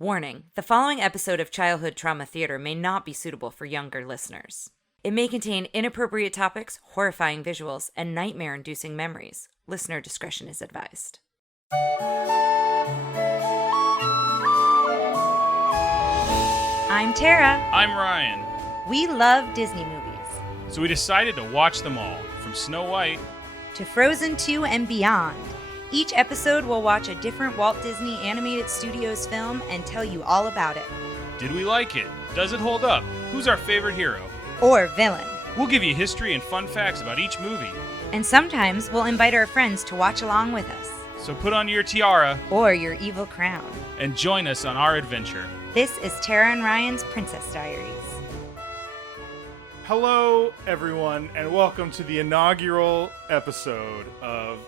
Warning, the following episode of Childhood Trauma Theater may not be suitable for younger listeners. It may contain inappropriate topics, horrifying visuals, and nightmare-inducing memories. Listener discretion is advised. I'm Tara. I'm Ryan. We love Disney movies. So we decided to watch them all, from Snow White To Frozen 2 and beyond. Each episode will watch a different Walt Disney Animated Studios film and tell you all about it. Did we like it? Does it hold up? Who's our favorite hero? Or villain. We'll give you history and fun facts about each movie. And sometimes we'll invite our friends to watch along with us. So put on your tiara Or your evil crown. and join us on our adventure. This is Tara and Ryan's Princess Diaries. Hello, everyone, and welcome to the inaugural episode of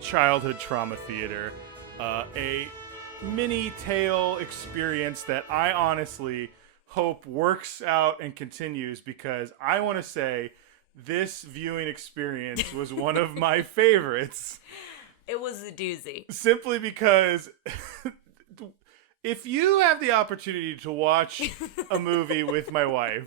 Childhood Trauma Theater, a mini tale experience that I honestly hope works out and continues, because I want to say this viewing experience was one of my favorites. It was a doozy. Simply because if you have the opportunity to watch a movie with my wife,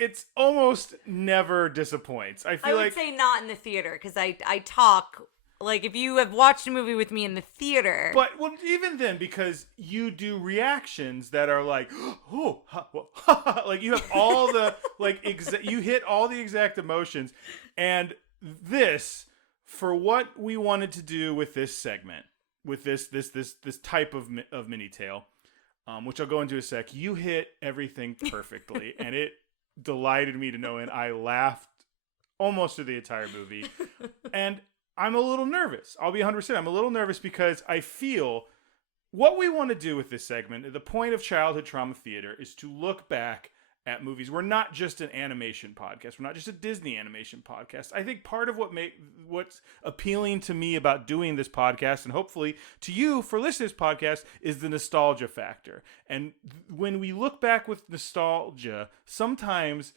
it's almost never disappoints. I would say not in the theater, because I talk, like, if you have watched a movie with me in the theater. But, well, even then, because you do reactions that are like, oh, like, you have all the, like, you hit all the exact emotions. And this, for what we wanted to do with this segment, with this type of mini tale, which I'll go into in a sec, you hit everything perfectly. And it delighted me to no end. I laughed almost through the entire movie. And I'm a little nervous. I'll be 100%. I'm a little nervous because I feel what we want to do with this segment, the point of Childhood Trauma Theater, is to look back at movies. We're not just an animation podcast. We're not just a Disney animation podcast. I think part of what's appealing to me about doing this podcast, and hopefully to you for listening to this podcast, is the nostalgia factor. And when we look back with nostalgia, sometimes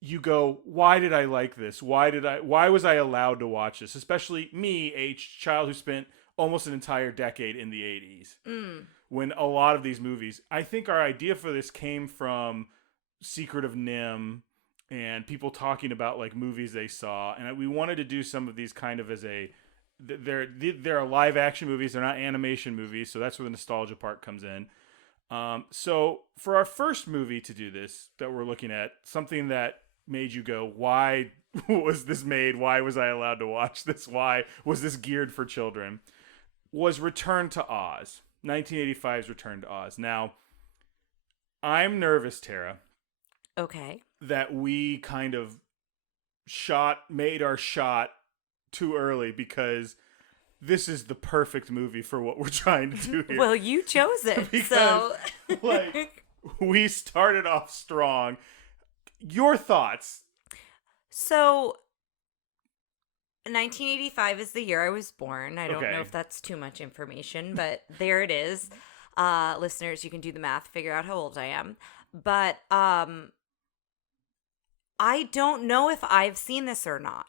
you go, why did I like this? Why was I allowed to watch this? Especially me, a child who spent almost an entire decade in the 80s. When a lot of these movies, I think our idea for this came from Secret of NIMH and people talking about, like, movies they saw. And we wanted to do some of these kind of as they're live action movies. They're not animation movies. So that's where the nostalgia part comes in. So for our first movie to do this, that we're looking at, something that made you go, why was this made? Why was I allowed to watch this? Why was this geared for children? Was Return to Oz. 1985's Return to Oz. Now, I'm nervous, Tara. Okay. That we kind of made our shot too early, because this is the perfect movie for what we're trying to do here. Well, you chose it, because, so like, we started off strong. Your thoughts? So 1985 is the year I was born. I don't know if that's too much information, but there it is. Listeners, you can do the math, figure out how old I am. But I don't know if I've seen this or not.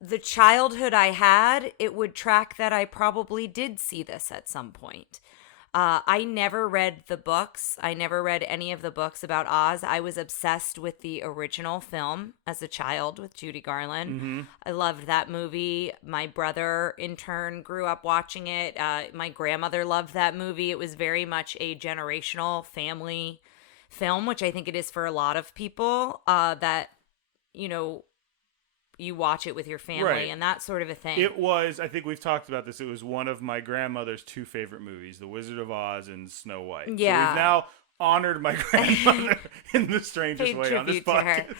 The childhood I had, it would track that I probably did see this at some point. I never read the books. I never read any of the books about Oz. I was obsessed with the original film as a child with Judy Garland. Mm-hmm. I loved that movie. My brother, in turn, grew up watching it. My grandmother loved that movie. It was very much a generational family film, which I think it is for a lot of people, that, you watch it with your family and that sort of a thing. It was, I think we've talked about this, it was one of my grandmother's two favorite movies, The Wizard of Oz and Snow White. Yeah. So we've now honored my grandmother in the strangest Paid way on this tribute to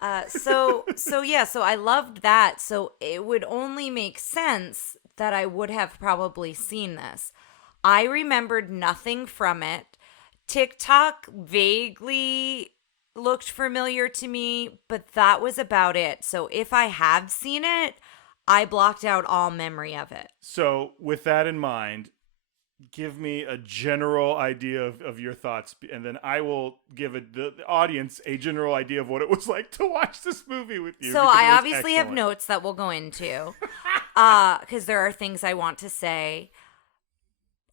podcast. So I loved that. So it would only make sense that I would have probably seen this. I remembered nothing from it. TikTok vaguely looked familiar to me, but that was about it. So if I have seen it, I blocked out all memory of it. So with that in mind, give me a general idea of your thoughts, and then I will give the audience a general idea of what it was like to watch this movie with you. So I obviously have notes that we'll go into, because there are things I want to say.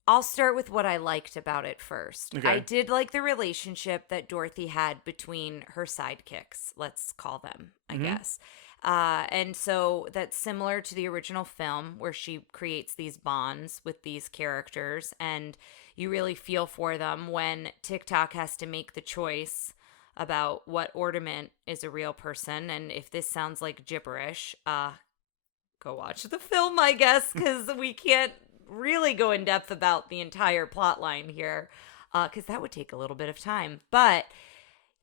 I'll start with what I liked about it first. Okay. I did like the relationship that Dorothy had between her sidekicks, let's call them, I guess. And so that's similar to the original film where she creates these bonds with these characters, and you really feel for them when TikTok has to make the choice about what ornament is a real person. And if this sounds like gibberish, go watch the film, I guess, because we can't really go in depth about the entire plot line here, because that would take a little bit of time. But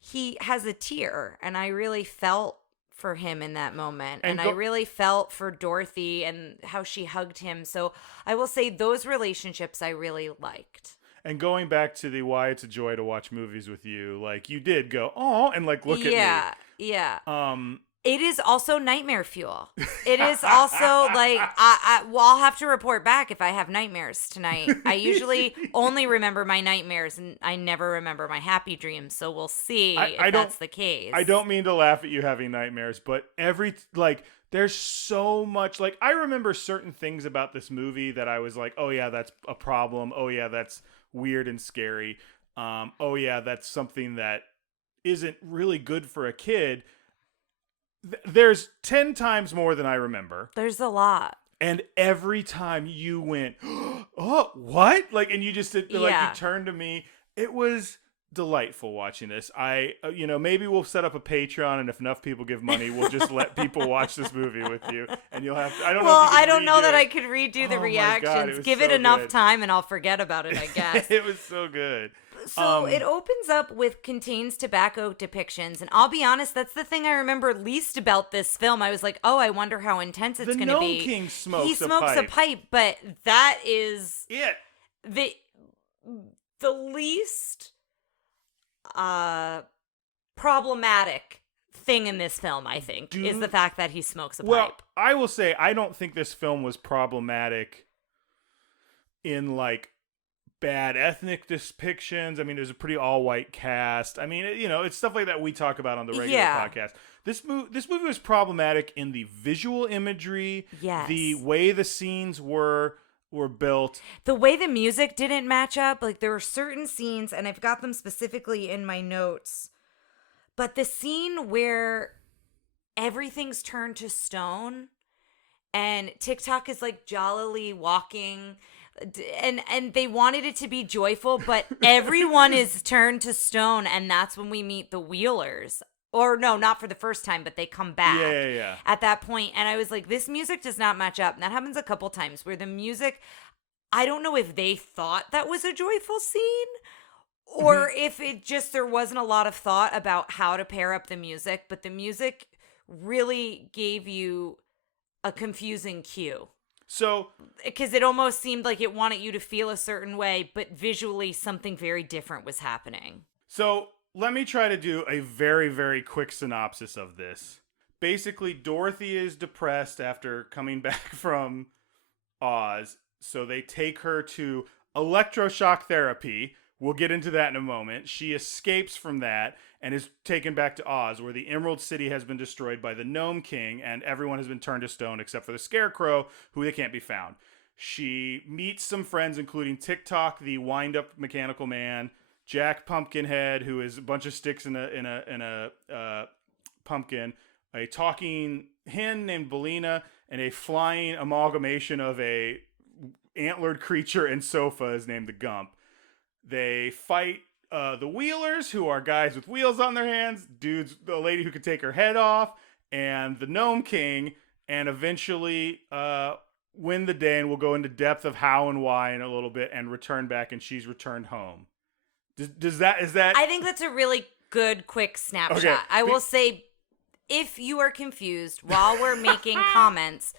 he has a tear, and I really felt for him in that moment. And I really felt for Dorothy and how she hugged him. So I will say those relationships I really liked. And going back to the why it's a joy to watch movies with you, like you did go, oh, and like look at me. Yeah. It is also nightmare fuel. It is also like, I'll have to report back if I have nightmares tonight. I usually only remember my nightmares and I never remember my happy dreams. So we'll see if that's the case. I don't mean to laugh at you having nightmares, but there's so much, like, I remember certain things about this movie that I was like, oh yeah, that's a problem. Oh yeah, that's weird and scary. Oh yeah, that's something that isn't really good for a kid. There's 10 times more than I remember. There's a lot. And every time you went, oh, what? Like, and you just did, like, you turned to me. It was delightful watching this. Maybe we'll set up a Patreon, and if enough people give money, we'll just let people watch this movie with you. And you'll have to, I don't know that I could redo the reactions. Give it enough time and I'll forget about it, I guess. It was so good. So it opens up with contains tobacco depictions. And I'll be honest, that's the thing I remember least about this film. I was like, oh, I wonder how intense it's going to be. The Gnome King smokes He smokes a pipe, but that is the least problematic thing in this film, I think, is the fact that he smokes a pipe. I will say, I don't think this film was problematic in, like, bad ethnic depictions. I mean, there's a pretty all-white cast. I mean, it's stuff like that we talk about on the regular podcast. This movie was problematic in the visual imagery, the way the scenes were built. The way the music didn't match up. Like, there were certain scenes, and I've got them specifically in my notes, but the scene where everything's turned to stone and TikTok is, like, jollily walking, and they wanted it to be joyful, but everyone is turned to stone, and that's when we meet the Wheelers. Or no, not for the first time, but they come back at that point. And I was like, this music does not match up. And that happens a couple times where the music, I don't know if they thought that was a joyful scene or if it just, there wasn't a lot of thought about how to pair up the music, but the music really gave you a confusing cue. So, because it almost seemed like it wanted you to feel a certain way, but visually something very different was happening. So, let me try to do a very, very quick synopsis of this. Basically, Dorothy is depressed after coming back from Oz, so they take her to electroshock therapy. We'll get into that in a moment. She escapes from that and is taken back to Oz, where the Emerald City has been destroyed by the Gnome King, and everyone has been turned to stone except for the Scarecrow, who they can't be found. She meets some friends, including TikTok, the wind-up mechanical man, Jack Pumpkinhead, who is a bunch of sticks in a pumpkin, a talking hen named Belina, and a flying amalgamation of a antlered creature and sofa is named the Gump. They fight the Wheelers, who are guys with wheels on their hands, dudes, the lady who could take her head off, and the Gnome King, and eventually win the day. And we'll go into depth of how and why in a little bit, and return back, and she's returned home. Is that? I think that's a really good, quick snapshot. Okay. I will say, if you are confused while we're making comments,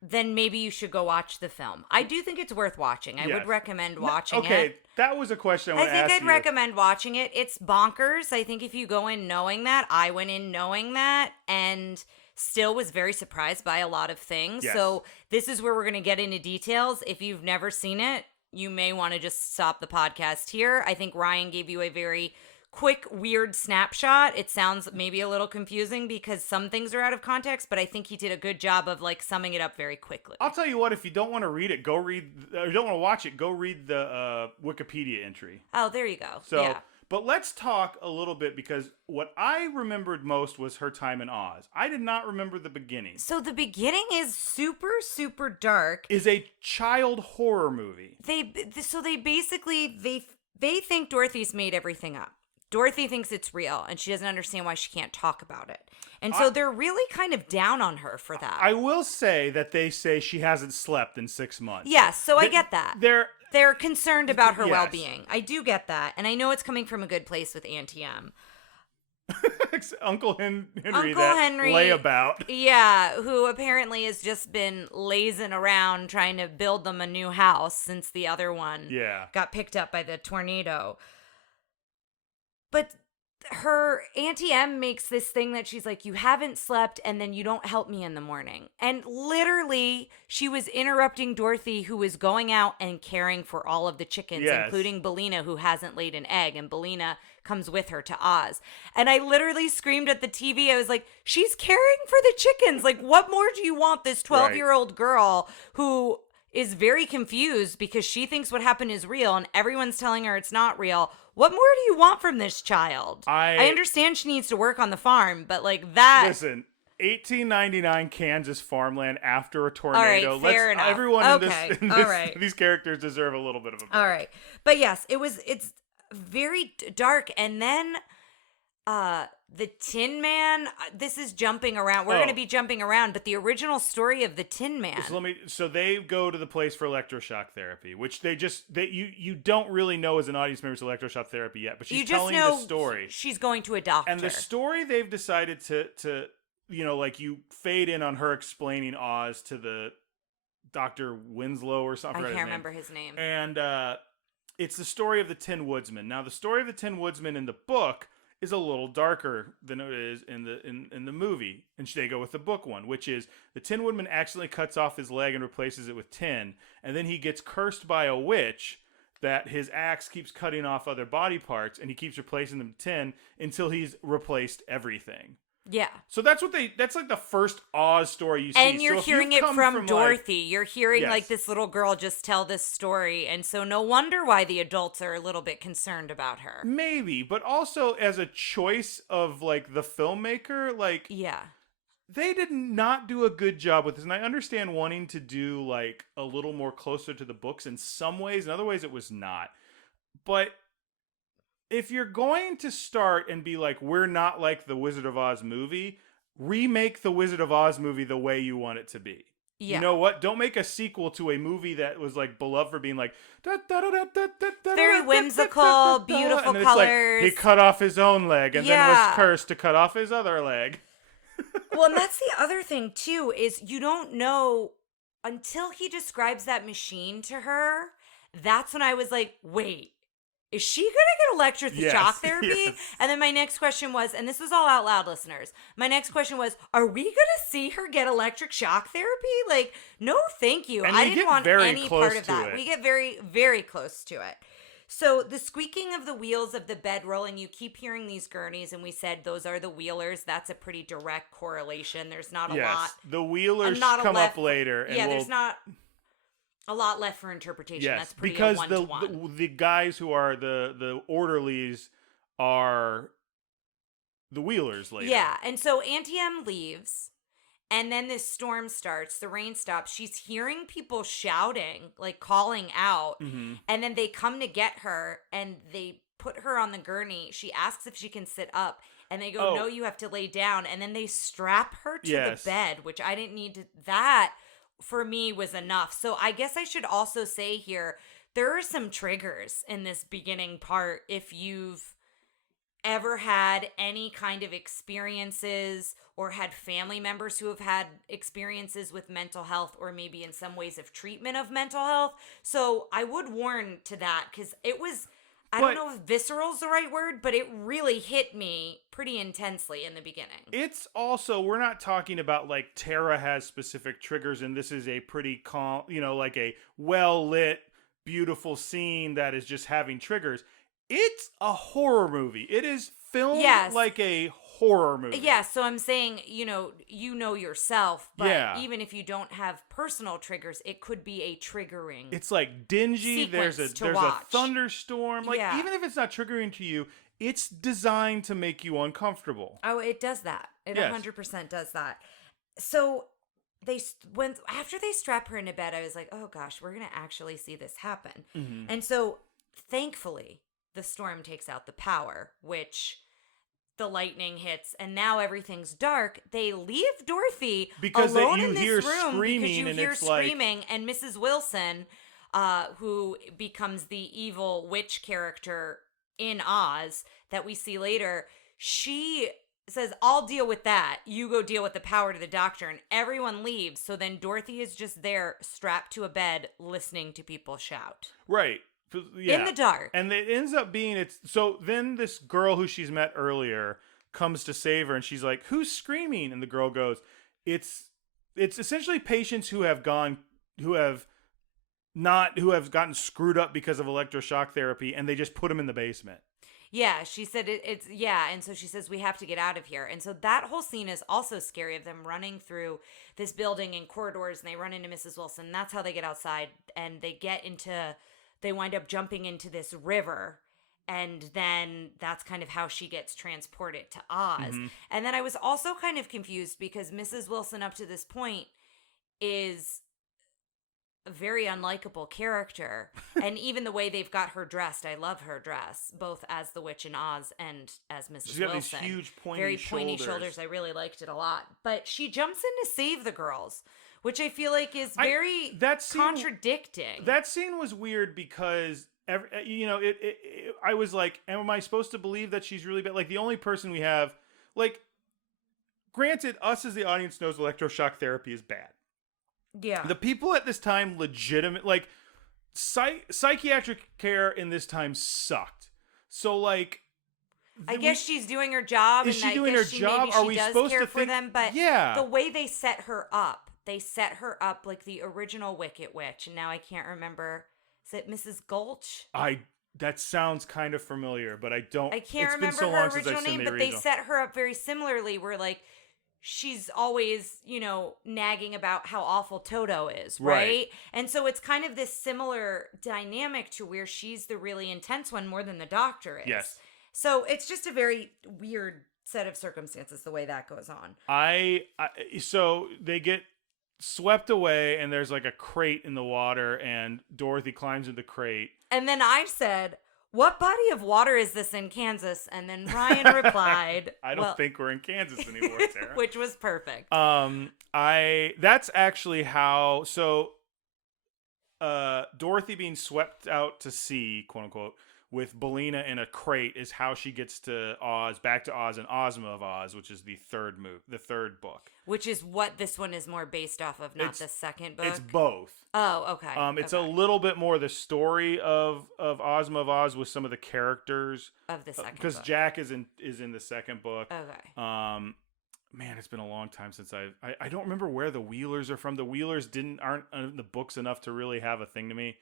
then maybe you should go watch the film. I do think it's worth watching. I would recommend watching it. Okay, that was a question I want to ask you. I think I'd recommend watching it. It's bonkers. I think if you go in knowing that, I went in knowing that, and still was very surprised by a lot of things. Yes. So this is where we're going to get into details. If you've never seen it, you may want to just stop the podcast here. I think Ryan gave you a very quick, weird snapshot. It sounds maybe a little confusing because some things are out of context, but I think he did a good job of like summing it up very quickly. I'll tell you what, if you don't want to read it, or you don't want to watch it, go read the Wikipedia entry. Oh, there you go. So, yeah. But let's talk a little bit, because what I remembered most was her time in Oz. I did not remember the beginning. So the beginning is super, super dark. Is a child horror movie. They basically they think Dorothy's made everything up. Dorothy thinks it's real, and she doesn't understand why she can't talk about it. And so they're really kind of down on her for that. I will say that they say she hasn't slept in 6 months. Yes, so I get that. They're concerned about her Yes. well-being. I do get that, and I know it's coming from a good place with Auntie M. Uncle Henry, Uncle that Henry, layabout. Yeah, who apparently has just been lazing around trying to build them a new house since the other one got picked up by the tornado. But her Auntie M makes this thing that she's like, you haven't slept and then you don't help me in the morning. And literally, she was interrupting Dorothy, who was going out and caring for all of the chickens, including Bellina, who hasn't laid an egg. And Bellina comes with her to Oz. And I literally screamed at the TV. I was like, she's caring for the chickens. Like, what more do you want this 12-year-old girl who is very confused because she thinks what happened is real and everyone's telling her it's not real? What more do you want from this child? I understand she needs to work on the farm, but like that. Listen, 1899 Kansas farmland after a tornado. All right, fair enough. Everyone All right. These characters deserve a little bit of a break. All right. But yes, it's very dark. And then the Tin Man, this is jumping around. We're going to be jumping around, but the original story of the Tin Man. So they go to the place for electroshock therapy, which you don't really know as an audience member it's electroshock therapy yet, but she's telling the story. She's going to a doctor. And the story they've decided to like you fade in on her explaining Oz to the Dr. Winslow or something. I can't remember his name. And it's the story of the Tin Woodsman. Now, the story of the Tin Woodsman in the book is a little darker than it is in the movie. And they go with the book one, which is the Tin Woodman accidentally cuts off his leg and replaces it with tin. And then he gets cursed by a witch that his axe keeps cutting off other body parts, and he keeps replacing them with tin until he's replaced everything. Yeah. So that's like the first Oz story you see. And you're hearing it from Dorothy. Like, you're hearing like this little girl just tell this story. And so no wonder why the adults are a little bit concerned about her. Maybe, but also as a choice of like the filmmaker, like they did not do a good job with this. And I understand wanting to do like a little more closer to the books in some ways. In other ways, it was not. But if you're going to start and be like, we're not like the Wizard of Oz movie, remake the Wizard of Oz movie the way you want it to be. Yeah. You know what? Don't make a sequel to a movie that was like beloved for being like very whimsical, beautiful colors. Like, he cut off his own leg and then was cursed to cut off his other leg. Well, and that's the other thing too, is you don't know until he describes that machine to her. That's when I was like, wait. Is she going to get electroshock therapy? Yes. And then my next question was, and this was all out loud, listeners. My next question was, are we going to see her get electric shock therapy? Like, no, thank you. And I didn't want any part of that. It. We get very, very close to it. So the squeaking of the wheels of the bed rolling, you keep hearing these gurneys, and we said those are the wheelers. That's a pretty direct correlation. There's not a lot. The wheelers come up later. And there's not a lot left for interpretation. Yes, that's pretty because one-to-one. the guys who are the orderlies are the wheelers later. Yeah, and so Auntie M leaves, and then this storm starts. The rain stops. She's hearing people shouting, like calling out, and then they come to get her, and they put her on the gurney. She asks if she can sit up, and they go, no, you have to lay down, and then they strap her to the bed, which I didn't need to. That for me was enough. So I guess I should also say here, there are some triggers in this beginning part. If you've ever had any kind of experiences or had family members who have had experiences with mental health, or maybe in some ways of treatment of mental health. So I would warn to that, because it was, I don't know if visceral is the right word, but it really hit me pretty intensely in the beginning. It's also, we're not talking about like Tara has specific triggers and this is a pretty calm, like a well-lit, beautiful scene that is just having triggers. it's a horror movie. It is filmed Yes. like a horror movie. Yeah, so I'm saying, you know yourself, but Yeah. even if you don't have personal triggers, it could be a triggering. It's like dingy. Sequence There's to a watch. thunderstorm. Like Yeah. even if it's not triggering to you, it's designed to make you uncomfortable. Oh, it does that. It Yes. 100% does that. So after they strap her into bed, I was like, oh gosh, we're gonna actually see this happen. Mhm. And so, thankfully, the storm takes out the power, which the lightning hits, and now everything's dark. They leave Dorothy Because alone you in this hear room screaming, because you and hear it's like- screaming, and Mrs. Wilson, who becomes the evil witch character in Oz that we see later, she says, I'll deal with that. You go deal with the power to the doctor. And everyone leaves. So then Dorothy is just there, strapped to a bed, listening to people shout. Right. Yeah. In the dark. And it ends up being so then this girl who she's met earlier comes to save her, and she's like, "Who's screaming?" And the girl goes, "It's essentially patients who have gotten screwed up because of electroshock therapy, and they just put them in the basement." Yeah, she said and so she says, we have to get out of here. And so that whole scene is also scary, of them running through this building and corridors, and they run into Mrs. Wilson. That's how they get outside, and they wind up jumping into this river, and then that's kind of how she gets transported to Oz. Mm-hmm. And then I was also kind of confused because Mrs. Wilson up to this point is a very unlikable character. And even the way they've got her dressed, I love her dress, both as the witch in Oz and as Mrs. She's got Wilson. these huge very pointy shoulders. I really liked it a lot. But she jumps in to save the girls, which I feel like is very contradicting. That scene was weird because I was like, am I supposed to believe that she's really bad? Like, the only person we have, like, granted, us as the audience knows electroshock therapy is bad. Yeah. The people at this time legitimate, like, psychiatric care in this time sucked. So, like, I guess she's doing her job. Is and she doing her job? Maybe Are she we does supposed care to for think? them, but Yeah. the way they set her up like the original Wicked Witch, and now I can't remember. Is it Mrs. Gulch? That sounds kind of familiar, but I can't remember been so her long since original I've seen name, the but they original. set her up very similarly, where like she's always, nagging about how awful Toto is, right? And so it's kind of this similar dynamic to where she's the really intense one more than the doctor is. Yes. So it's just a very weird set of circumstances the way that goes on. So they get swept away, and there's like a crate in the water, and Dorothy climbs in the crate. And then I said, what body of water is this in Kansas? And then Ryan replied, I don't think we're in Kansas anymore, Sarah. Which was perfect. That's actually how, Dorothy being swept out to sea, quote unquote, with Bellina in a crate is how she gets to Oz, back to Oz, and Ozma of Oz, which is the third book. Which is what this one is more based off of, not the second book? It's both. Oh, okay. It's a little bit more the story of Ozma of Oz with some of the characters of the second book. because Jack is in the second book. Okay. Man, it's been a long time since I don't remember where the Wheelers are from. The Wheelers aren't in the books enough to really have a thing to me.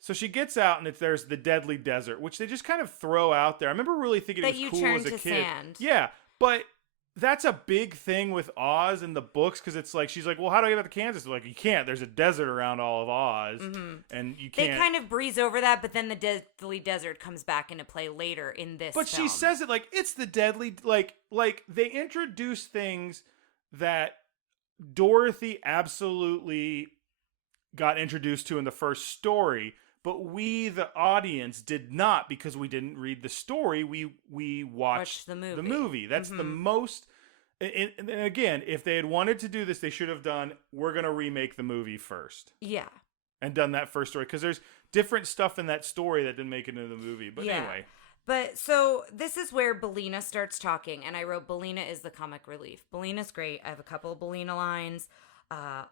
So she gets out, and there's the Deadly Desert, which they just kind of throw out there. I remember really thinking it was cool as a kid. Sand. Yeah, but that's a big thing with Oz in the books because it's like she's like, well, how do I get back to Kansas? They're like, you can't. There's a desert around all of Oz, and you can't. They kind of breeze over that, but then the Deadly Desert comes back into play later in this. But film. she says it like it's the deadly, like they introduce things that Dorothy absolutely got introduced to in the first story. But we, the audience, did not because we didn't read the story. We watched the movie. The movie. That's the most. And again, if they had wanted to do this, they should have done. We're gonna remake the movie first. Yeah. And done that first story because there's different stuff in that story that didn't make it into the movie. But anyway. But so this is where Bellina starts talking, and I wrote Bellina is the comic relief. Bellina's great. I have a couple of Bellina lines.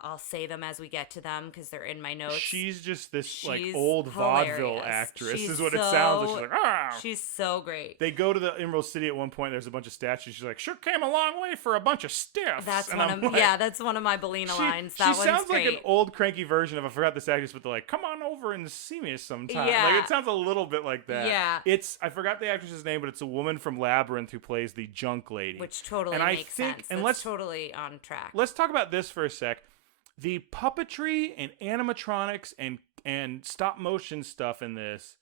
I'll say them as we get to them because they're in my notes. She's just this like She's old vaudeville hilarious. actress She's is what it sounds like. She's like, She's so great. They go to the Emerald City at one point. There's a bunch of statues. She's like, sure came a long way for a bunch of stiffs. That's and one I'm of like, that's one of my Belina lines. That she one's sounds great. like an old cranky version of, I forgot this actress, but they're like, come on over and see me sometime. Yeah. Like, it sounds a little bit like that. Yeah. I forgot the actress's name, but it's a woman from Labyrinth who plays the junk lady. Which totally and makes sense. And That's totally on track. Let's talk about this for a sec. The puppetry and animatronics and stop motion stuff in this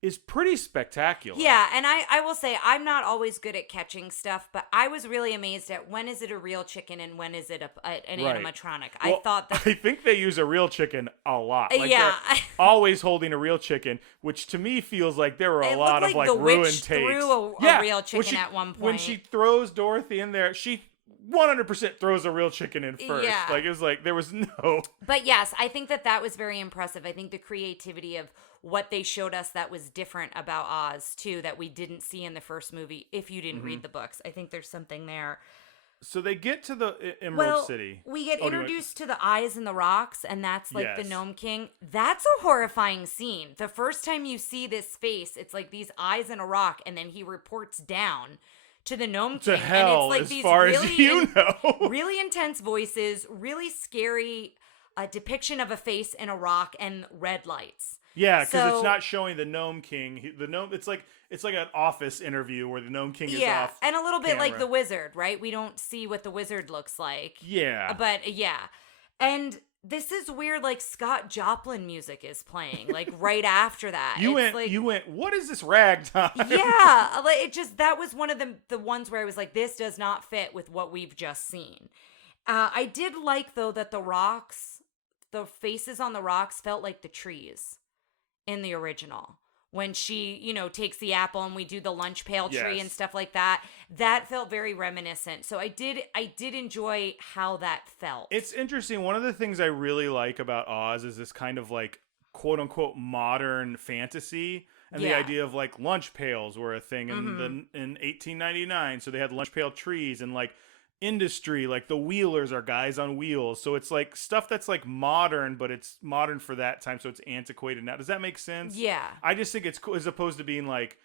is pretty spectacular. Yeah, and I will say I'm not always good at catching stuff, but I was really amazed at when is it a real chicken and when is it an animatronic. Well, I thought that I think they use a real chicken a lot. Like yeah, they're always holding a real chicken, which to me feels like there were a lot of like the ruined witch takes. threw a real chicken at one point. When she throws Dorothy in there, she 100% throws a real chicken in first. Yeah. Like it was like there was no. But yes, I think that was very impressive. I think the creativity of what they showed us that was different about Oz too, that we didn't see in the first movie if you didn't read the books. I think there's something there. So they get to the Emerald City. We get introduced to the eyes in the rocks, and that's like the Gnome King. That's a horrifying scene. The first time you see this face, it's like these eyes in a rock, and then he reports down to the Gnome King. To hell, and it's like as these far really as you know. really intense voices, really scary depiction of a face in a rock, and red lights. Yeah, because it's not showing the Gnome King. The gnome, it's like an office interview where the Gnome King is off. And a little bit like camera. the wizard, right? We don't see what the wizard looks like. Yeah, But and this is weird. Like Scott Joplin music is playing, like right after that. You It's went. What is this ragtime? Yeah, like that was one of the ones where I was like, this does not fit with what we've just seen. I did like though that the faces on the rocks felt like the trees in the original. When she, takes the apple and we do the lunch pail tree and stuff like that. That felt very reminiscent. So I did enjoy how that felt. It's interesting. One of the things I really like about Oz is this kind of like quote unquote modern fantasy. And the idea of like lunch pails were a thing in 1899. So they had lunch pail trees and like industry, like the Wheelers are guys on wheels. So it's like stuff that's like modern, but it's modern for that time. So it's antiquated now. Does that make sense? Yeah. I just think it's cool as opposed to being like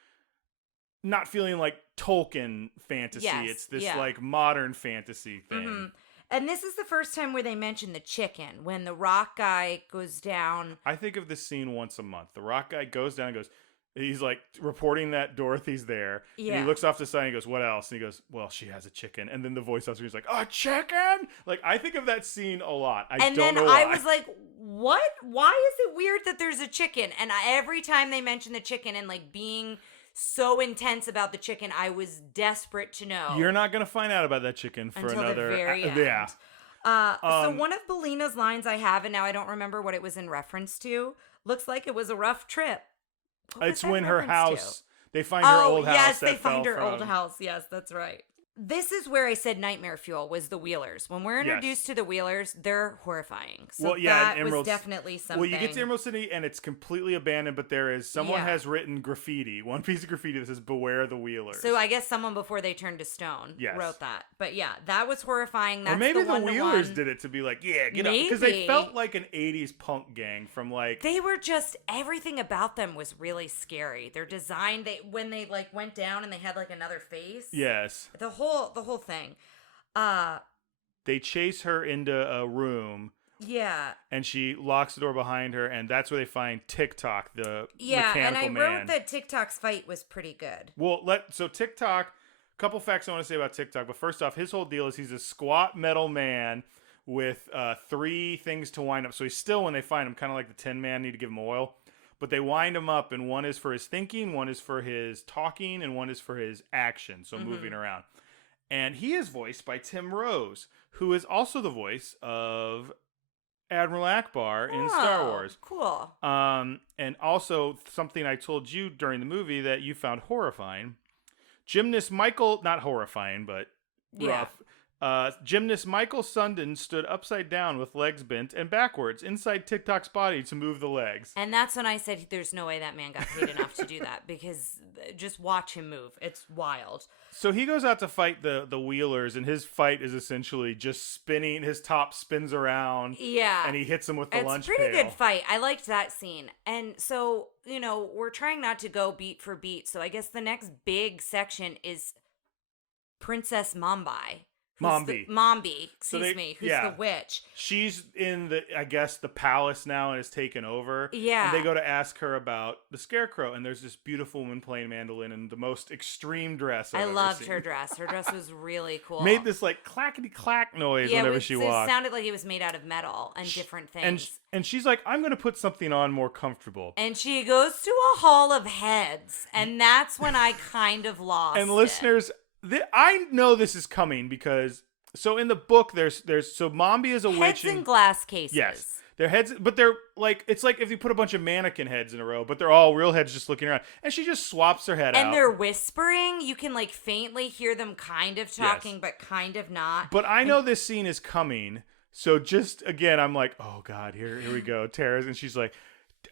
not feeling like Tolkien fantasy. Yes, It's this like modern fantasy thing. Mm-hmm. And this is the first time where they mention the chicken when the rock guy goes down. I think of this scene once a month. The rock guy goes down and goes, he's like reporting that Dorothy's there. Yeah. And he looks off the side and he goes, what else? And he goes, well, she has a chicken. And then the voice officer is like, a chicken? Like, I think of that scene a lot. I don't know why. I was like, what? Why is it weird that there's a chicken? And every time they mention the chicken and like being so intense about the chicken, I was desperate to know. You're not going to find out about that chicken for until another. the very end. Yeah. So one of Belina's lines I have, and now I don't remember what it was in reference to, looks like it was a rough trip. It's when her house, they find her old house. Yes, that they find fell her from. old house. Yes, that's right. This is where I said nightmare fuel was the Wheelers. When we're introduced to the Wheelers, they're horrifying. So that was definitely something. Well, you get to Emerald City and it's completely abandoned, but someone has written graffiti, one piece of graffiti that says "Beware the Wheelers." So I guess someone before they turned to stone wrote that. But yeah, that was horrifying. That's or maybe the Wheelers did it to be like, get up, because they felt like an '80s punk gang from like. They were just everything about them was really scary. Their design, when they like went down and they had like another face. Yes. The whole thing. They chase her into a room. Yeah. And she locks the door behind her, and that's where they find TikTok, the mechanical and I man. wrote that TikTok's fight was pretty good. Well, so TikTok, a couple facts I want to say about TikTok, but first off, his whole deal is he's a squat metal man with 3 things to wind up. So he's still, when they find him, kind of like the Tin Man, need to give him oil. But they wind him up, and one is for his thinking, one is for his talking, and one is for his action, so moving around. And he is voiced by Tim Rose, who is also the voice of Admiral Akbar in Star Wars. Cool. And also something I told you during the movie that you found horrifying. Gymnast Michael, not horrifying, but rough. Gymnast Michael Sundin stood upside down with legs bent and backwards inside TikTok's body to move the legs. And that's when I said there's no way that man got paid enough to do that, because just watch him move. It's wild. So he goes out to fight the Wheelers, and his fight is essentially just spinning. His top spins around. Yeah. And he hits him with the lunch pail. It's a pretty good fight. I liked that scene. And so, we're trying not to go beat for beat. So I guess the next big section is Princess Mombi. Mombi, excuse me, who's the witch. She's in the palace now and is taken over. Yeah. And they go to ask her about the Scarecrow, and there's this beautiful woman playing mandolin in the most extreme dress I ever loved seen. her dress. Her dress was really cool. Made this clackety-clack noise whenever she walked. It sounded like it was made out of metal and different things. And she's like, I'm going to put something on more comfortable. And she goes to a hall of heads, and that's when I kind of lost And listeners, I know this is coming because in the book there's Mombi is a witch. Heads in glass cases. Yes. Their heads, but they're like, it's like if you put a bunch of mannequin heads in a row, but they're all real heads just looking around. And she just swaps her head out. And they're whispering. You can faintly hear them kind of talking, but kind of not. But I know this scene is coming. So just, again, I'm like, oh God, here we go. Tara's, and she's like,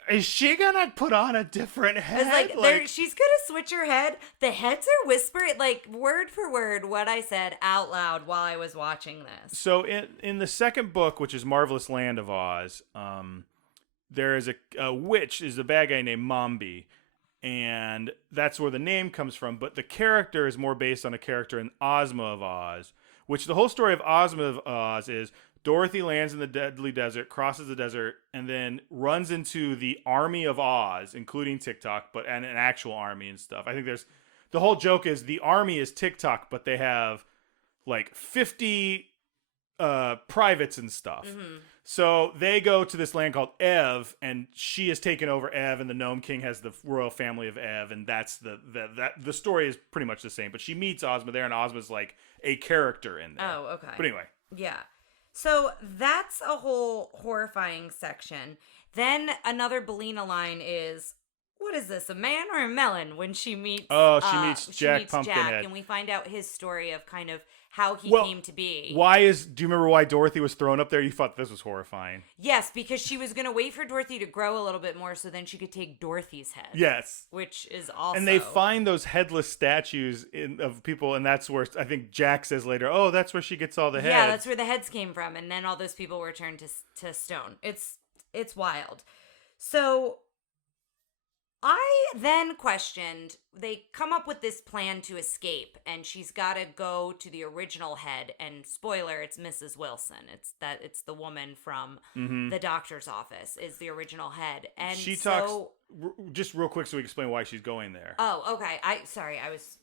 is she gonna put on a different head? It's she's gonna switch her head. The heads are whispering, word for word, what I said out loud while I was watching this. So in the second book, which is Marvelous Land of Oz, there is a witch, is a bad guy named Mombi, and that's where the name comes from. But the character is more based on a character in Ozma of Oz, which the whole story of Ozma of Oz is Dorothy lands in the deadly desert, crosses the desert, and then runs into the army of Oz, including TikTok, and an actual army and stuff. I think the whole joke is the army is TikTok, but they have 50 privates and stuff. Mm-hmm. So they go to this land called Ev, and she has taken over Ev, and the Gnome King has the royal family of Ev, and that's the story is pretty much the same. But she meets Ozma there, and Ozma's a character in there. Oh, okay. But anyway. Yeah. So that's a whole horrifying section. Then another Belina line is, what is this, a man or a melon? When she meets Jack Pumpkinhead. And we find out his story of kind of how he came to be. Do you remember why Dorothy was thrown up there? You thought this was horrifying. Yes, because she was going to wait for Dorothy to grow a little bit more so then she could take Dorothy's head. Yes. Which is also... And they find those headless statues of people, and that's where, I think Jack says later, oh, that's where she gets all the heads. Yeah, that's where the heads came from, and then all those people were turned to stone. It's wild. So... I then questioned, they come up with this plan to escape, and she's got to go to the original head, and spoiler, it's Mrs. Wilson. It's the woman from the doctor's office is the original head. And she talks, just real quick so we can explain why she's going there. Oh, okay.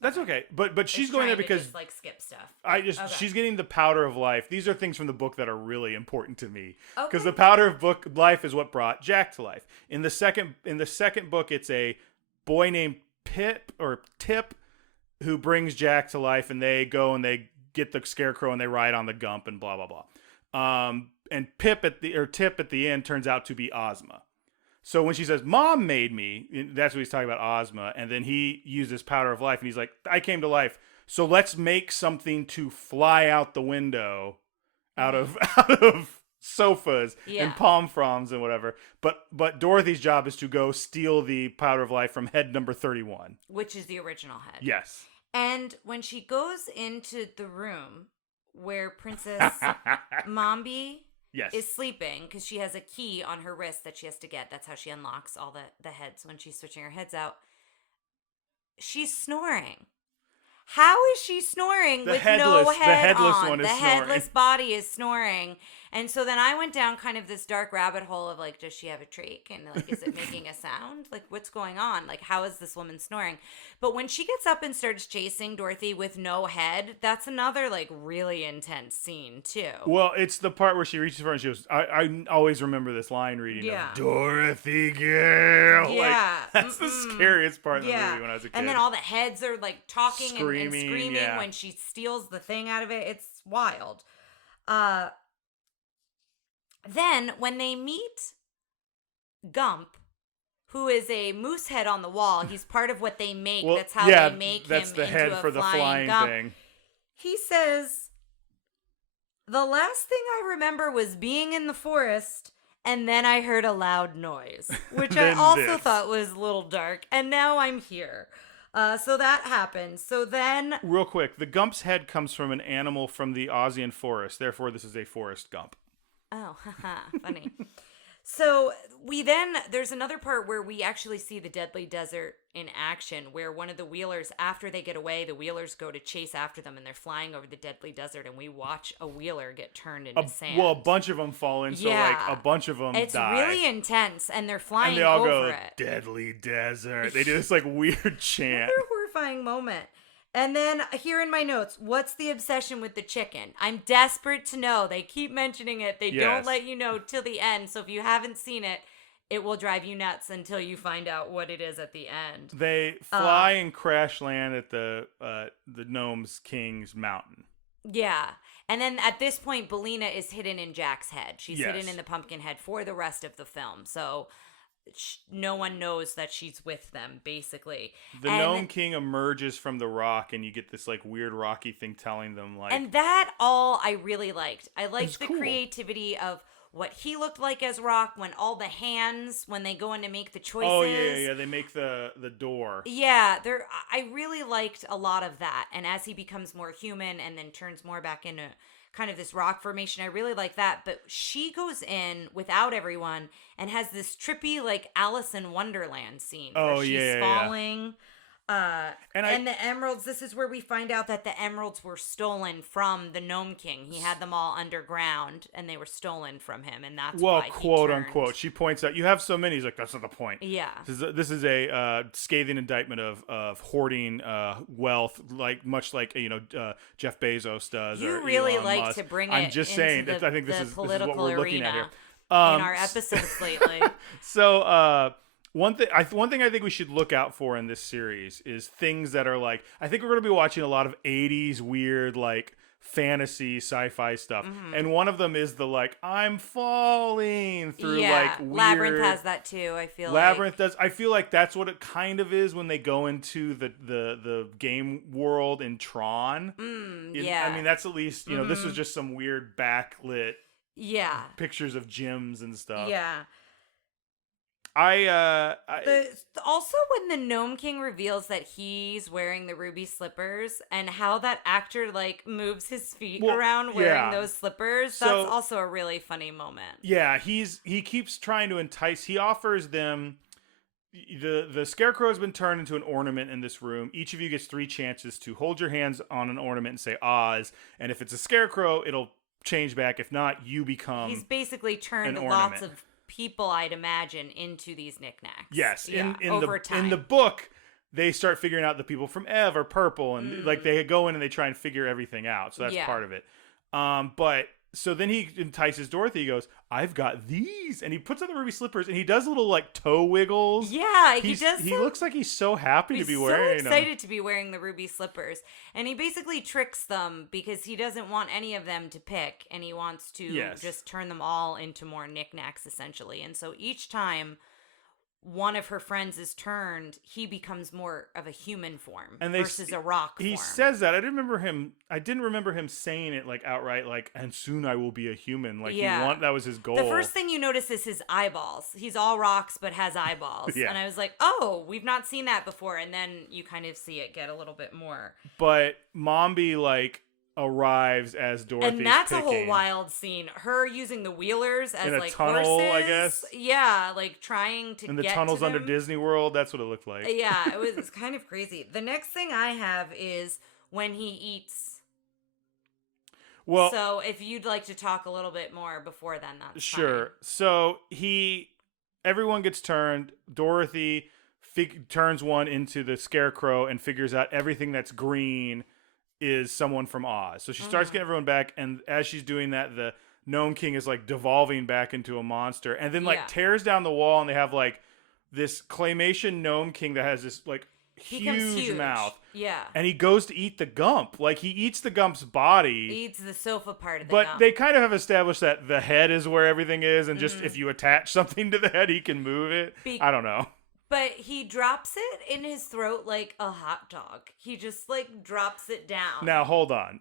That's okay. But she's going there because just, skip stuff. She's getting the powder of life. These are things from the book that are really important to me. Because the powder of life is what brought Jack to life. In the second book, it's a boy named Tip who brings Jack to life, and they go and they get the Scarecrow and they ride on the Gump and blah blah blah. And Tip at the end turns out to be Ozma. So when she says, Mom made me, that's what he's talking about, Ozma. And then he used this powder of life, and he's like, I came to life. So let's make something to fly out the window out of sofas and palm fronds and whatever. But Dorothy's job is to go steal the powder of life from head number 31. Which is the original head. Yes. And when she goes into the room where Princess Mombi... Yes. is sleeping, because she has a key on her wrist that she has to get. That's how she unlocks all the heads when she's switching her heads out. She's snoring. How is she snoring with no head The headless on? one is snoring. The headless body is snoring. And so then I went down kind of this dark rabbit hole of does she have a trach? And is it making a sound? What's going on? How is this woman snoring? But when she gets up and starts chasing Dorothy with no head, that's another really intense scene too. Well, it's the part where she reaches for her and she goes, I always remember this line reading of Dorothy girl. Yeah. That's the scariest part of the movie when I was a kid. And then all the heads are talking and screaming yeah. when she steals the thing out of it. It's wild. Then, when they meet Gump, who is a moose head on the wall, he's part of what they make. That's how they make him that's the into head a for the flying Gump. thing. He says, The last thing I remember was being in the forest, and then I heard a loud noise, which I Then also this. thought was a little dark, and now I'm here. So that happened. So then, Real quick, the Gump's head comes from an animal from the Aussian forest. Therefore, this is a forest Gump. oh, haha, funny. So there's another part where we actually see the Deadly Desert in action, where one of the Wheelers, after they get away, the Wheelers go to chase after them, and they're flying over the Deadly Desert, and we watch a Wheeler get turned into sand. Well, a bunch of them fall in, so like a bunch of them It's die. really intense, and they're flying and they all over go, it. Deadly Desert. They do this like weird chant. Another horrifying moment. And then here in my notes, what's the obsession with the chicken? I'm desperate to know. They keep mentioning it. They don't Yes. let you know till the end. So if you haven't seen it, it will drive you nuts until you find out what it is at the end. They fly and crash land at the Gnome's King's mountain. Yeah. And then at this point, Belina is hidden in Jack's head. She's Yes. hidden in the pumpkin head for the rest of the film. So no one knows that she's with them, basically. The Gnome King emerges from the rock, and you get this like weird rocky thing telling them like. And that all I really liked. I liked It's the cool. creativity of what he looked like as Rock, when all the hands, when they go in to make the choices. Oh yeah. They make the door. Yeah, I really liked a lot of that. And as he becomes more human and then turns more back into kind of this rock formation, I really like that. But she goes in without everyone and has this trippy like Alice in Wonderland scene where she's falling. And the emeralds, this is where we find out that the emeralds were stolen from the Gnome King. He had them all underground, and they were stolen from him, and that's why he quote turned. unquote. She points out, you have so many. He's like, that's not the point. Yeah. This is a scathing indictment of hoarding wealth, much like Jeff Bezos does. You or really Elon like Musk. to bring it I'm just into saying. the, I think this is what political we're looking at here. in our episodes lately. So one thing I think we should look out for in this series is things that are like, I think we're going to be watching a lot of 80s weird like fantasy sci-fi stuff, and one of them is the like I'm falling through like weird. Labyrinth has that too. I feel Labyrinth does. I feel like that's what it kind of is when they go into the game world in Tron. Yeah. I mean that's at least this was just some weird backlit pictures of gyms and stuff. Yeah. Also when the Gnome King reveals that he's wearing the ruby slippers and how that actor like moves his feet around wearing those slippers, that's also a really funny moment. Yeah, he keeps trying to entice. He offers them the scarecrow has been turned into an ornament in this room. Each of you gets 3 chances to hold your hands on an ornament and say Oz, and if it's a scarecrow, it'll change back. If not, you become He's basically turned lots of people, I'd imagine, into these knickknacks. Yes, over time. In the book, they start figuring out the people from Ev are purple, and like they go in and they try and figure everything out. So that's part of it. But so then he entices Dorothy. He goes, "I've got these," and he puts on the ruby slippers, and he does little like toe wiggles. Yeah, he does. He looks like he's so happy to be wearing them. So excited to be wearing the ruby slippers, and he basically tricks them because he doesn't want any of them to pick, and he wants to just turn them all into more knickknacks, essentially. And so each time one of her friends is turned, he becomes more of a human form versus a rock form. He says that. I didn't remember him saying it like outright, like, and soon I will be a human. Like that was his goal. The first thing you notice is his eyeballs. He's all rocks but has eyeballs. And I was like, oh, we've not seen that before. And then you kind of see it get a little bit more. But Mombi like arrives as Dorothy's and that's picking. A whole wild scene. Her using the wheelers as in a like tunnel, horses. I guess. Yeah, like trying to in the get tunnels to them. under Disney World. That's what it looked like. Yeah, it was kind of crazy. The next thing I have is when he eats. Well, so if you'd like to talk a little bit more before then, that's sure. Fine. So everyone gets turned. Dorothy turns one into the scarecrow and figures out everything that's green is someone from Oz. So she starts getting everyone back, and as she's doing that, the Gnome King is like devolving back into a monster, and then like tears down the wall, and they have like this claymation Gnome King that has this like huge mouth. Yeah. And he goes to eat the Gump. Like he eats the Gump's body. He eats the sofa part of the But Gump. they kind of have established that the head is where everything is, and just if you attach something to the head, he can move it. I don't know. But he drops it in his throat like a hot dog. He just like drops it down. Now hold on.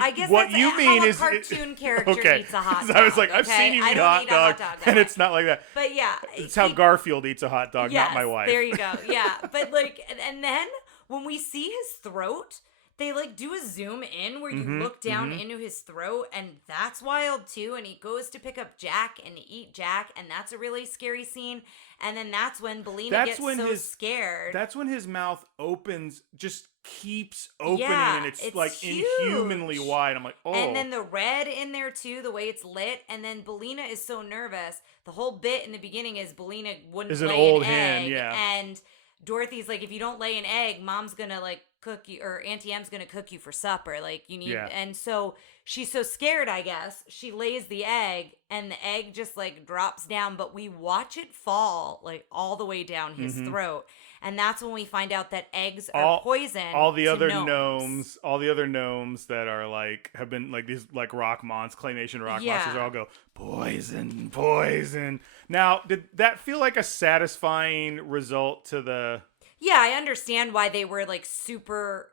I guess what that's you mean how a is cartoon character okay. eats a hot dog. I was like, I've okay? seen you I eat don't hot eat dog, a hot dog and that it's not like that. But yeah, It's how Garfield eats a hot dog, not my wife. There you go. Yeah, but like, and then when we see his throat, they like do a zoom in where you look down into his throat, and that's wild too. And he goes to pick up Jack and eat Jack, and that's a really scary scene. And then that's when Belina gets so scared. That's when his mouth opens, just keeps opening, Yeah, and it's like huge. inhumanly wide. I'm like, oh. And then the red in there too, the way it's lit. And then Belina is so nervous. The whole bit in the beginning is Belina wouldn't an lay old an hen, egg, yeah. and Dorothy's like, if you don't lay an egg, Mom's gonna like cook you, or Auntie M's gonna cook you for supper. Like you need, and so she's so scared. I guess she lays the egg, and the egg just like drops down. But we watch it fall like all the way down his throat, and that's when we find out that eggs are poison. All the other gnomes. all the other gnomes that are like have been like these like rock monsters, claymation rock monsters, all go poison, poison. Now, did that feel like a satisfying result to the? Yeah, I understand why they were like super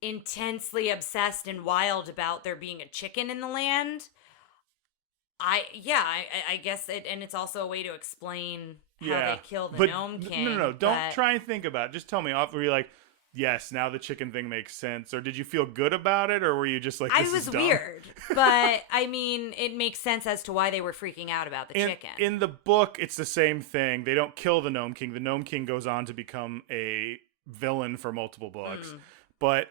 intensely obsessed and wild about there being a chicken in the land. I guess it, and it's also a way to explain how they kill the Gnome King. No, don't try and think about it. Just tell me off. Were you like, yes, now the chicken thing makes sense, or did you feel good about it, or were you just like, this I was is dumb? weird, but I mean, it makes sense as to why they were freaking out about the chicken. In the book, it's the same thing. They don't kill the Gnome King. The Gnome King goes on to become a villain for multiple books. But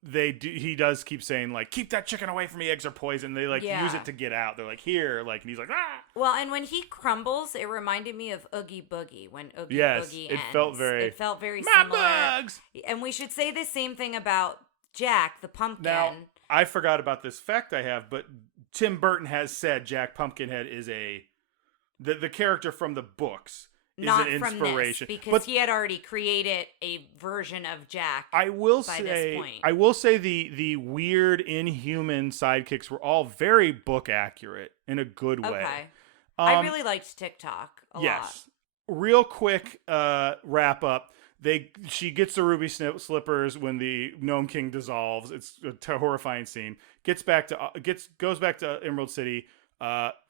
he does keep saying like, keep that chicken away from me, eggs are poison. They like use it to get out. They're like, here, like, and he's like, ah. Well, and when he crumbles, it reminded me of Oogie Boogie when Oogie Boogie ends. It felt very similar. Bugs! And we should say the same thing about Jack the Pumpkin. Now, I forgot about this fact I have, but Tim Burton has said Jack Pumpkinhead is the character from the books. Not is an from inspiration. This, because he had already created a version of Jack. I will by say, this point. I will say the weird, inhuman sidekicks were all very book accurate in a good way. Okay, I really liked TikTok a lot. Real quick wrap up. She gets the ruby slippers when the Gnome King dissolves. It's a horrifying scene. Goes back to Emerald City.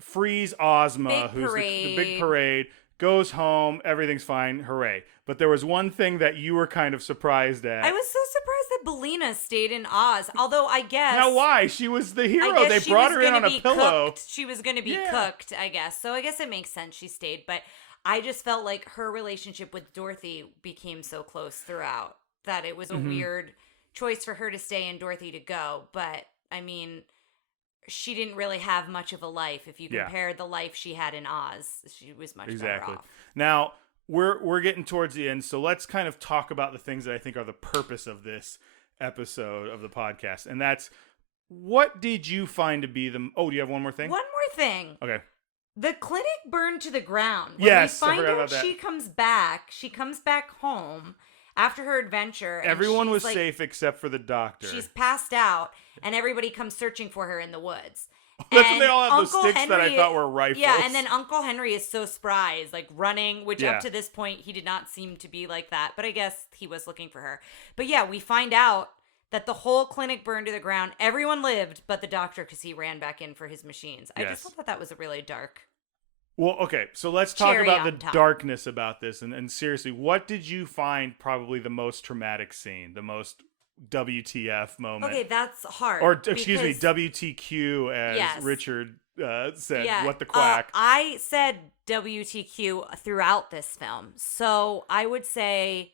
Frees Ozma, who's the big parade. Goes home, everything's fine, hooray. But there was one thing that you were kind of surprised at. I was so surprised that Belina stayed in Oz. Although I guess... Now why? She was the hero. They brought her in on a pillow. Cooked. She was going to be cooked, I guess. So I guess it makes sense she stayed. But I just felt like her relationship with Dorothy became so close throughout that it was a weird choice for her to stay and Dorothy to go. But, I mean... she didn't really have much of a life. If you compare the life she had in Oz, she was much better off. Now, we're getting towards the end, so let's kind of talk about the things that I think are the purpose of this episode of the podcast. And that's, what did you find to be the... Oh, do you have one more thing? One more thing. Okay. The clinic burned to the ground. Yes, I forgot about that. She comes back home after her adventure. And everyone was like, safe except for the doctor. She's passed out, and everybody comes searching for her in the woods. That's when they all have those sticks that I thought were rifles. Yeah, and then Uncle Henry is so spry, is like running, which up to this point, he did not seem to be like that. But I guess he was looking for her. But yeah, we find out that the whole clinic burned to the ground. Everyone lived, but the doctor, because he ran back in for his machines. I just thought that was a really dark... Well, okay, so let's talk about the darkness about this. And seriously, what did you find probably the most traumatic scene, the most WTF moment? Okay, that's hard. Or, excuse me, WTQ, as Richard said, what the quack. I said WTQ throughout this film. So I would say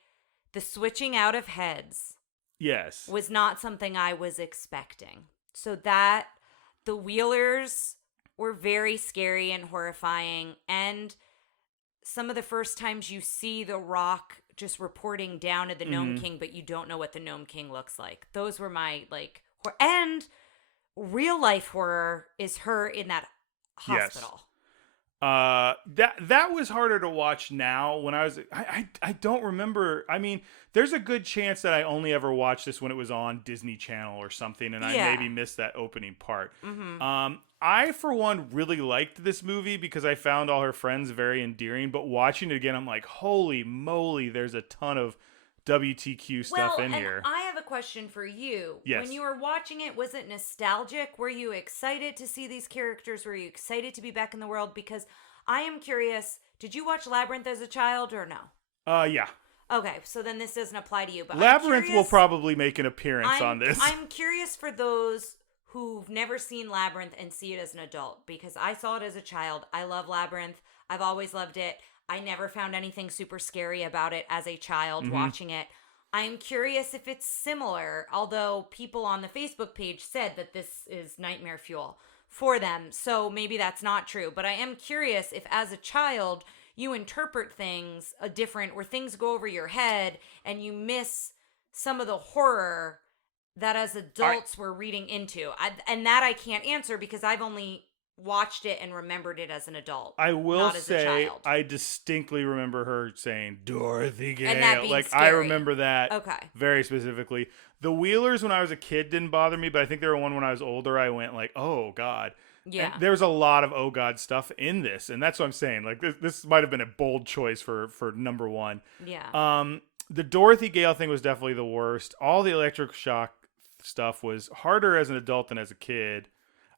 the switching out of heads was not something I was expecting. So that, the Wheelers... were very scary and horrifying, and some of the first times you see the Rock just reporting down to the Gnome King, but you don't know what the Gnome King looks like. Those were my, like, and real life horror is her in that hospital. That was harder to watch now. When I don't remember. I mean, there's a good chance that I only ever watched this when it was on Disney Channel or something, and I maybe missed that opening part. I, for one, really liked this movie because I found all her friends very endearing, but watching it again, I'm like, holy moly, there's a ton of WTQ stuff in and here. I have a question for you. Yes. When you were watching it, was it nostalgic? Were you excited to see these characters? Were you excited to be back in the world? Because I am curious, did you watch Labyrinth as a child or no? Yeah. Okay, so then this doesn't apply to you. But Labyrinth will probably make an appearance on this. I'm curious for those who've never seen Labyrinth and see it as an adult, because I saw it as a child. I love Labyrinth. I've always loved it. I never found anything super scary about it as a child watching it. I'm curious if it's similar, although people on the Facebook page said that this is nightmare fuel for them. So maybe that's not true. But I am curious if as a child you interpret things different, where things go over your head and you miss some of the horror that as adults we're reading into. And that I can't answer because I've only watched it and remembered it as an adult. I will not as a say child. I distinctly remember her saying Dorothy Gale. And that being I scary. remember that very specifically. The Wheelers when I was a kid didn't bother me, but I think there were one when I was older I went like, oh God. Yeah. And there's a lot of oh God stuff in this, and that's what I'm saying. Like this might have been a bold choice for number one. Yeah. The Dorothy Gale thing was definitely the worst. All the Electroshock stuff was harder as an adult than as a kid.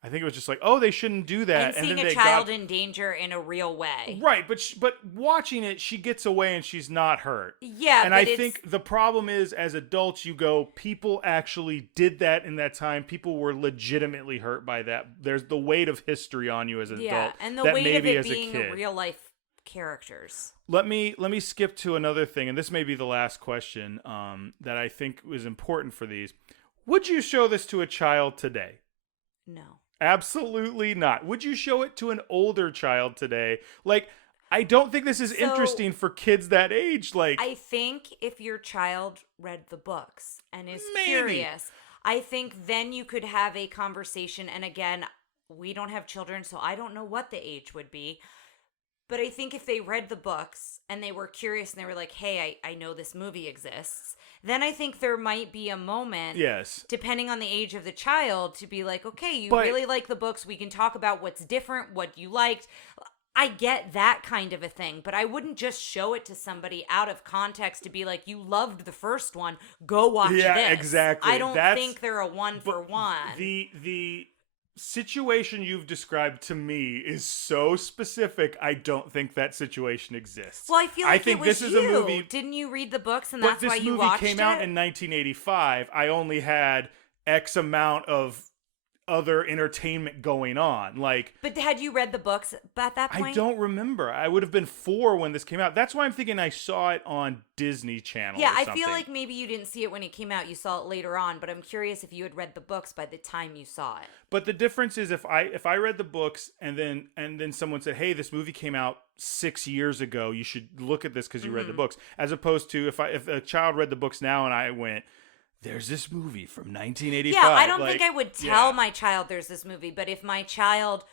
I think it was just like, oh, they shouldn't do that. And seeing then a child in danger in a real way. Right, but watching it, she gets away and she's not hurt. Yeah, and I think the problem is, as adults, you go, people actually did that in that time. People were legitimately hurt by that. There's the weight of history on you as an adult. And the that weight of maybe it as being a kid. real life characters. Let me skip to another thing, and this may be the last question that I think was important for these. Would you show this to a child today? No. Absolutely not. Would you show it to an older child today? Like, I don't think this is interesting for kids that age. Like, I think if your child read the books and is Maybe. curious, I think then you could have a conversation. And again, we don't have children, so I don't know what the age would be. But I think if they read the books and they were curious and they were like, hey, I know this movie exists, then I think there might be a moment, yes, depending on the age of the child, to be like, okay, you But- really like the books. We can talk about what's different, what you liked. I get that kind of a thing, but I wouldn't just show it to somebody out of context to be like, you loved the first one, go watch this. Yeah, exactly. I don't think they're a one for one. The situation you've described to me is so specific. I don't think that situation exists. Well, I feel like think it was this is you. a movie. Didn't you read the books and But that's this why you movie watched came it? out in 1985. I only had X amount of other entertainment going on. Like, But had you read the books at that point? I don't remember. I would have been 4 when this came out. That's why I'm thinking I saw it on Disney Channel. Yeah, or I something. feel like maybe you didn't see it when it came out. You saw it later on, but I'm curious if you had read the books by the time you saw it. But the difference is if I read the books and then someone said, "Hey, this movie came out 6 years ago. You should look at this because you read the books," as opposed to if a child read the books now and I went, "There's this movie from 1985." Yeah, I don't think I would tell my child there's this movie, but if my child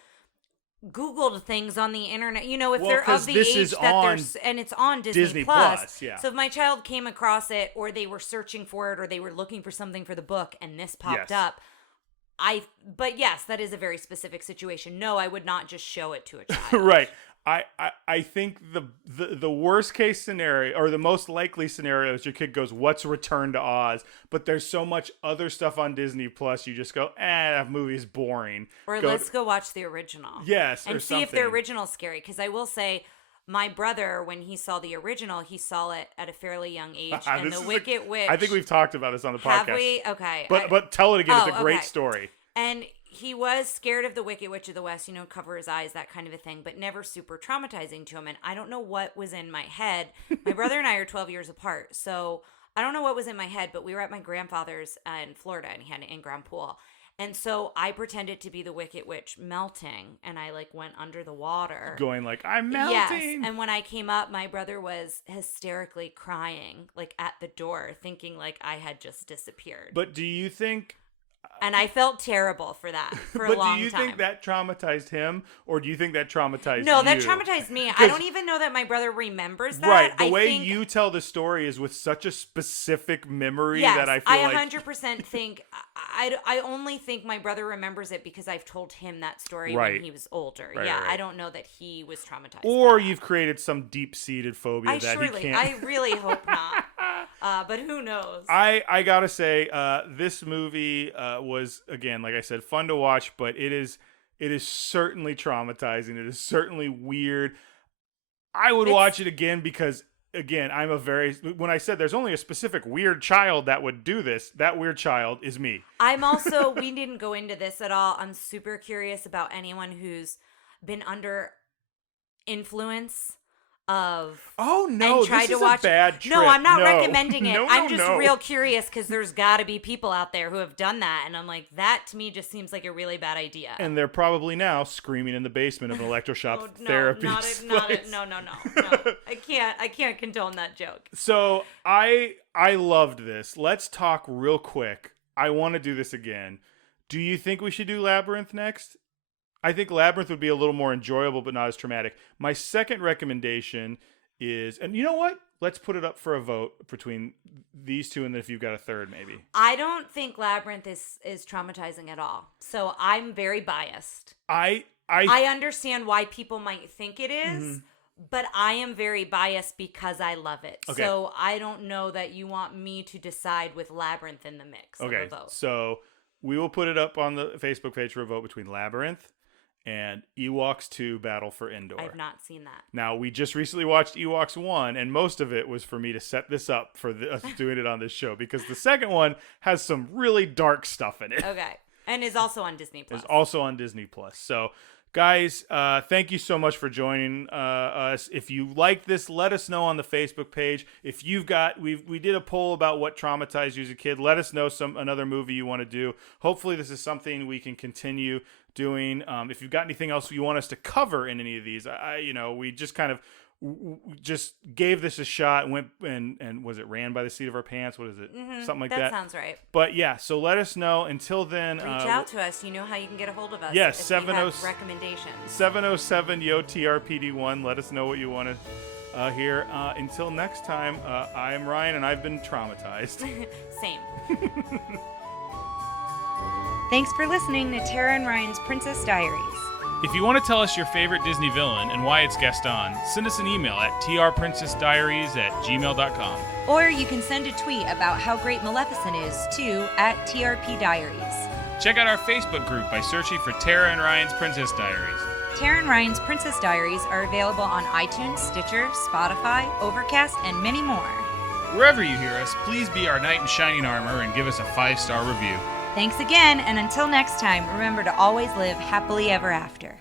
Googled things on the internet, you know, if Well, they're 'cause of the this age is that on there's and it's on Disney Plus, yeah. So if my child came across it or they were searching for it or they were looking for something for the book and this popped Yes. up, but yes, that is a very specific situation. No, I would not just show it to a child. Right. I think the worst case scenario or the most likely scenario is your kid goes, "What's Return to Oz?" But there's so much other stuff on Disney Plus, you just go, that movie is boring. Or let's go watch the original. Yes, and or see if the something. original's scary. Because I will say, my brother, when he saw the original, he saw it at a fairly young age. And This the is Wicked Witch. I think we've talked about this on the podcast. Have we? Okay. But tell it again. It's a great okay. story. And he was scared of the Wicked Witch of the West, cover his eyes, that kind of a thing, but never super traumatizing to him. And I don't know what was in my head. My brother and I are 12 years apart, so I don't know what was in my head, but we were at my grandfather's in Florida, and he had an in-ground pool. And so I pretended to be the Wicked Witch melting, and I went under the water. Going like, "I'm melting." Yes, and when I came up, my brother was hysterically crying, at the door, thinking I had just disappeared. But do you think... And I felt terrible for that for a long time. But do you think that traumatized him, or do you think that traumatized No, you? that traumatized me. I don't even know that my brother remembers that. Right. The I way think, you tell the story is with such a specific memory yes, that I feel like... 100% think... I only think my brother remembers it because I've told him that story Right. when he was older. Right, yeah, right. I don't know that he was traumatized. Or by you've created some deep-seated phobia that. that he can't... I really hope not. But who knows? I gotta say, this movie was, again, like I said, fun to watch, but it is certainly traumatizing. It is certainly weird. I would watch it again because, again, when I said there's only a specific weird child that would do this, that weird child is me. I'm also, we didn't go into this at all. I'm super curious about anyone who's been under influence of this is a bad trip. No, I'm not recommending it. No, I'm just real curious because there's got to be people out there who have done that, and I'm like, that to me just seems like a really bad idea. And they're probably now screaming in the basement of an Electroshock therapy. No. I can't condone that joke. So I loved this. Let's talk real quick. I want to do this again. Do you think we should do Labyrinth next? I think Labyrinth would be a little more enjoyable, but not as traumatic. My second recommendation is, and you know what? Let's put it up for a vote between these two, and then if you've got a third, maybe. I don't think Labyrinth is traumatizing at all. So I'm very biased. I understand why people might think it is, but I am very biased because I love it. Okay. So I don't know that you want me to decide with Labyrinth in the mix of a vote. So we will put it up on the Facebook page for a vote between Labyrinth and Ewoks 2 Battle for Endor. I've not seen that. Now, we just recently watched Ewoks 1, and most of it was for me to set this up for us doing it on this show, because the second one has some really dark stuff in it. Okay. And is also on Disney+. It's also on Disney+. So, guys, thank you so much for joining us. If you like this, let us know on the Facebook page. If you've got, we did a poll about what traumatized you as a kid. Let us know another movie you want to do. Hopefully, this is something we can continue doing. If you've got anything else you want us to cover in any of these, we just kind of just gave this a shot and went and was it ran by the seat of our pants? What is it? Something like that. That sounds right. But yeah, so let us know. Until then, reach out to us. You know how you can get a hold of us. Yes, if you have recommendations. 707 YOTRPD1. Let us know what you want to hear. Until next time, I am Ryan, and I've been traumatized. Same. Thanks for listening to Tara and Ryan's Princess Diaries. If you want to tell us your favorite Disney villain and why it's Gaston, send us an email at trprincessdiaries@gmail.com. Or you can send a tweet about how great Maleficent is to @TRPDiaries. Check out our Facebook group by searching for Tara and Ryan's Princess Diaries. Tara and Ryan's Princess Diaries are available on iTunes, Stitcher, Spotify, Overcast, and many more. Wherever you hear us, please be our knight in shining armor and give us a 5-star review. Thanks again, and until next time, remember to always live happily ever after.